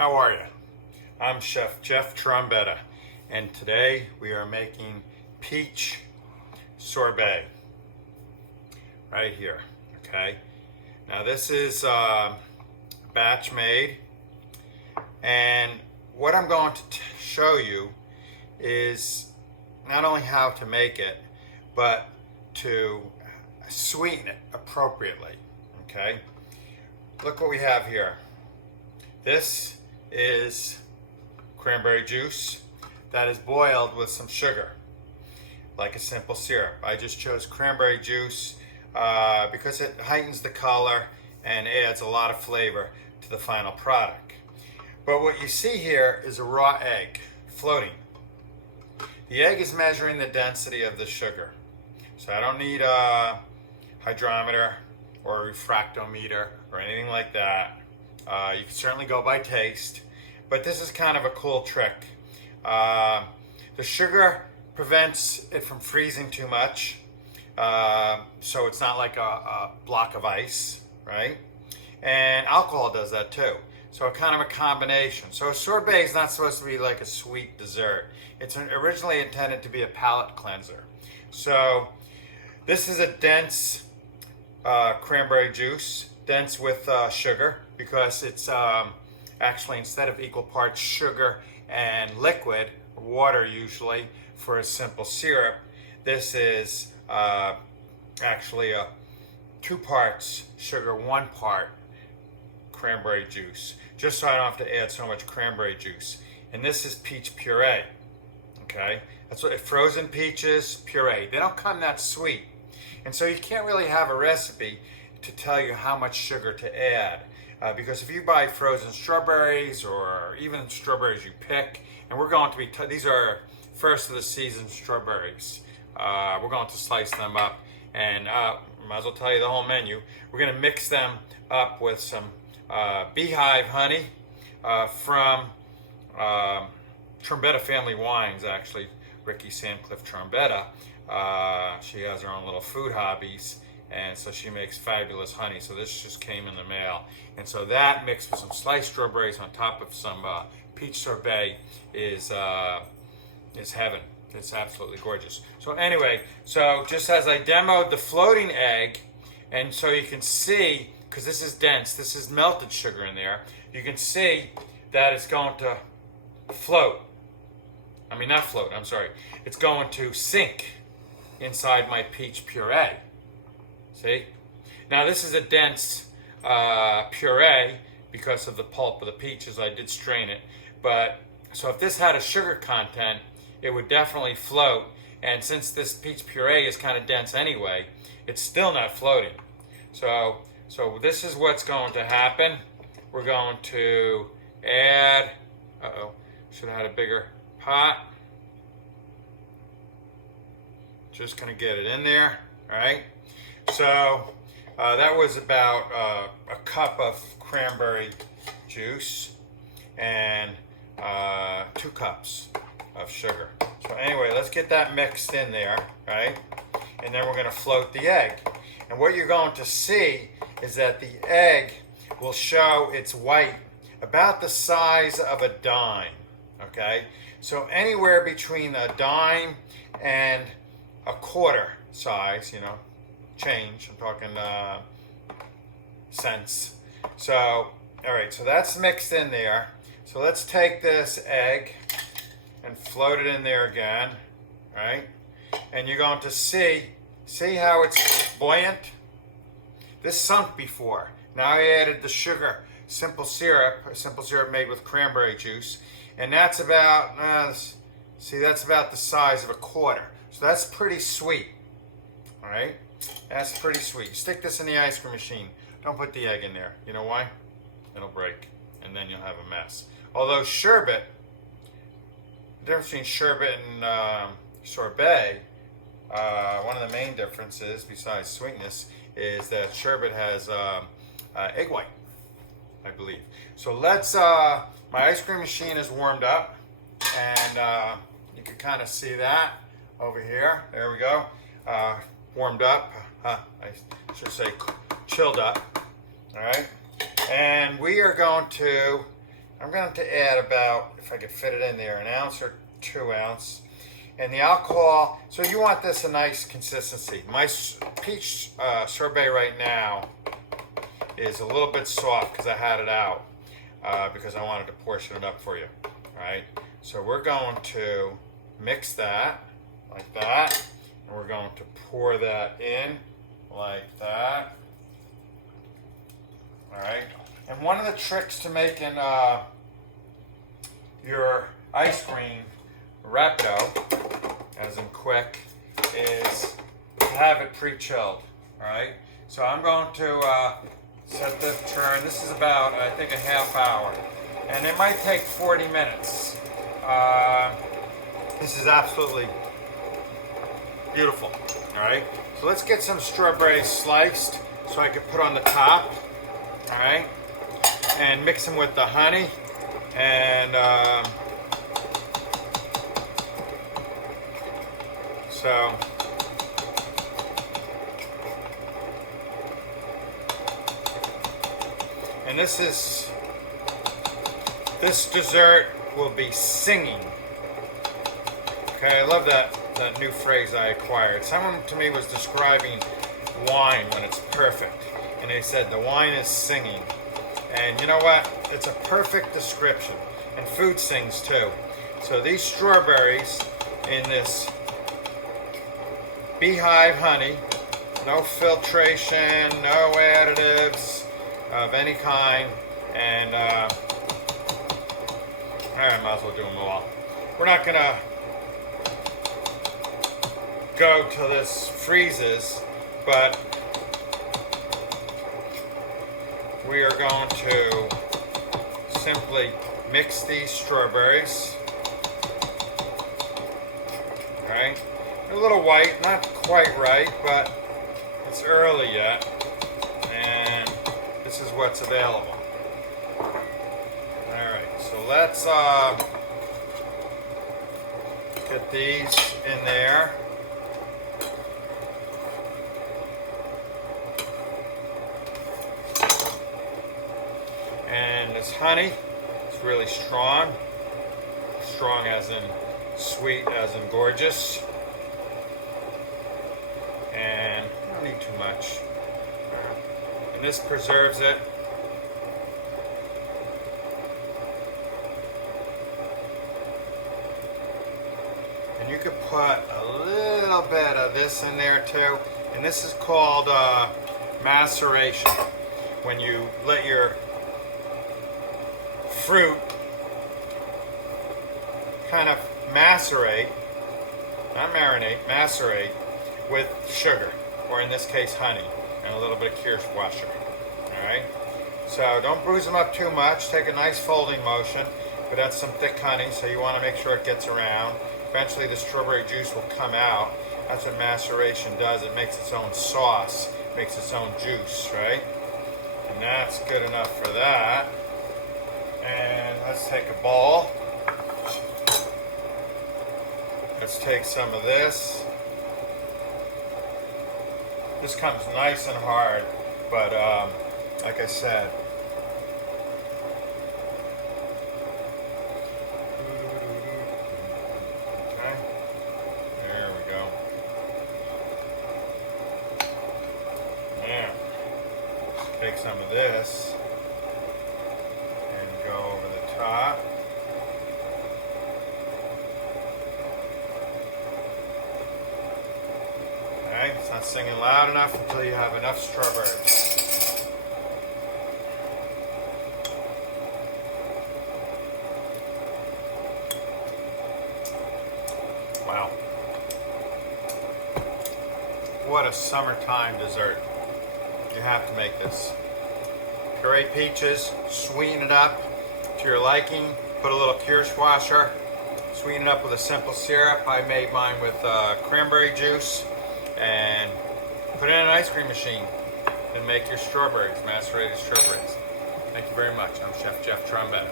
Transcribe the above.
How are you? I'm Chef Jeff Trombetta, and today we are making peach sorbet right here. Okay, now this is batch made, and what I'm going to show you is not only how to make it, but to sweeten it appropriately. Okay, look what we have here. This is cranberry juice that is boiled with some sugar, like a simple syrup. I just chose cranberry juice because it heightens the color and adds a lot of flavor to the final product. But what you see here is a raw egg floating. The egg is measuring the density of the sugar. So I don't need a hydrometer or a refractometer or anything like that. You can certainly go by taste, but this is kind of a cool trick. The sugar prevents it from freezing too much, so it's not like a block of ice, right? And alcohol does that too. So kind of a combination. So a sorbet is not supposed to be like a sweet dessert. It's originally intended to be a palate cleanser. So this is a dense cranberry juice, dense with sugar, because it's actually, instead of equal parts sugar and liquid, water usually, for a simple syrup, this is actually 2 parts sugar, 1 part cranberry juice, just so I don't have to add so much cranberry juice. And this is peach puree. Okay, that's what frozen peaches puree. They don't come that sweet, and so you can't really have a recipe to tell you how much sugar to add, because if you buy frozen strawberries or even strawberries you pick, and we're going to be these are first of the season strawberries. We're going to slice them up, and might as well tell you the whole menu. We're going to mix them up with some beehive honey from Trombetta Family Wines, actually. Ricky Sandcliffe Trombetta. She has her own little food hobbies, and so she makes fabulous honey. So this just came in the mail. And so that mixed with some sliced strawberries on top of some peach sorbet is heaven. It's absolutely gorgeous. So anyway, so just as I demoed the floating egg, and so you can see, because this is dense, this is melted sugar in there, you can see that it's going to float. I mean, not float, I'm sorry. It's going to sink inside my peach puree. See? Now this is a dense puree because of the pulp of the peaches. I did strain it. But, so if this had a sugar content, it would definitely float. And since this peach puree is kind of dense anyway, it's still not floating. So this is what's going to happen. We're going to add, should have had a bigger pot. Just gonna get it in there, all right? So that was about a cup of cranberry juice and 2 cups of sugar. So anyway, let's get that mixed in there, right? And then we're gonna float the egg. And what you're going to see is that the egg will show its white about the size of a dime, okay? So anywhere between a dime and a quarter size, change, I'm talking cents. So, all right, so that's mixed in there. So let's take this egg and float it in there again, right? And you're going to see how it's buoyant? This sunk before. Now I added the sugar, simple syrup made with cranberry juice, and that's about, that's about the size of a quarter. So that's pretty sweet, all right? That's pretty sweet. Stick this in the ice cream machine. Don't put the egg in there. You know why? It'll break, and then you'll have a mess. Although sherbet, the difference between sherbet and sorbet, one of the main differences, besides sweetness, is that sherbet has egg white, I believe. So let's, my ice cream machine is warmed up, and you can kind of see that over here. There we go. Warmed up. I should say chilled up. All right. And we are going to I'm going to add about, if I could fit it in there, an ounce or 2 ounces. And the alcohol, so you want this a nice consistency. My peach sorbet right now is a little bit soft because I had it out because I wanted to portion it up for you. All right, so we're going to mix that like that, and we're going to pour that in like that. All right, and one of the tricks to making your ice cream rapido, as in quick, is to have it pre-chilled. All right, so I'm going to set the turn. This is about, I think, a half hour, and it might take 40 minutes. This is absolutely beautiful. All right, so let's get some strawberries sliced so I can put on the top. All right, and mix them with the honey and so and this dessert will be singing. Okay, I love that new phrase I acquired. Someone to me was describing wine when it's perfect, and they said the wine is singing. And you know what? It's a perfect description. And food sings too. So these strawberries in this beehive honey, no filtration, no additives of any kind, and I might as well do them all. We're not gonna go till this freezes, but we are going to simply mix these strawberries. All right, they're a little white, not quite right, but it's early yet, and this is what's available. All right, so let's get these in there. And this honey is really strong. Strong as in sweet, as in gorgeous. And I don't need too much. And this preserves it. And you could put a little bit of this in there too. And this is called maceration. When you let your fruit kind of macerate, not marinate, macerate with sugar, or in this case honey, and a little bit of Kirsch washer. Alright? So don't bruise them up too much. Take a nice folding motion, but that's some thick honey, so you want to make sure it gets around. Eventually the strawberry juice will come out. That's what maceration does. It makes its own sauce, makes its own juice, right? And that's good enough for that. And let's take a bowl. Let's take some of this. This comes nice and hard, but like I said, okay, there we go. Now, take some of this and go over the top. Okay, it's not singing loud enough until you have enough strawberries. Wow. What a summertime dessert. You have to make this. Puree peaches, sweeten it up to your liking, put a little Kirsch washer, sweeten it up with a simple syrup. I made mine with cranberry juice, and put it in an ice cream machine and make your strawberries, macerated strawberries. Thank you very much. I'm Chef Jeff Trombetta.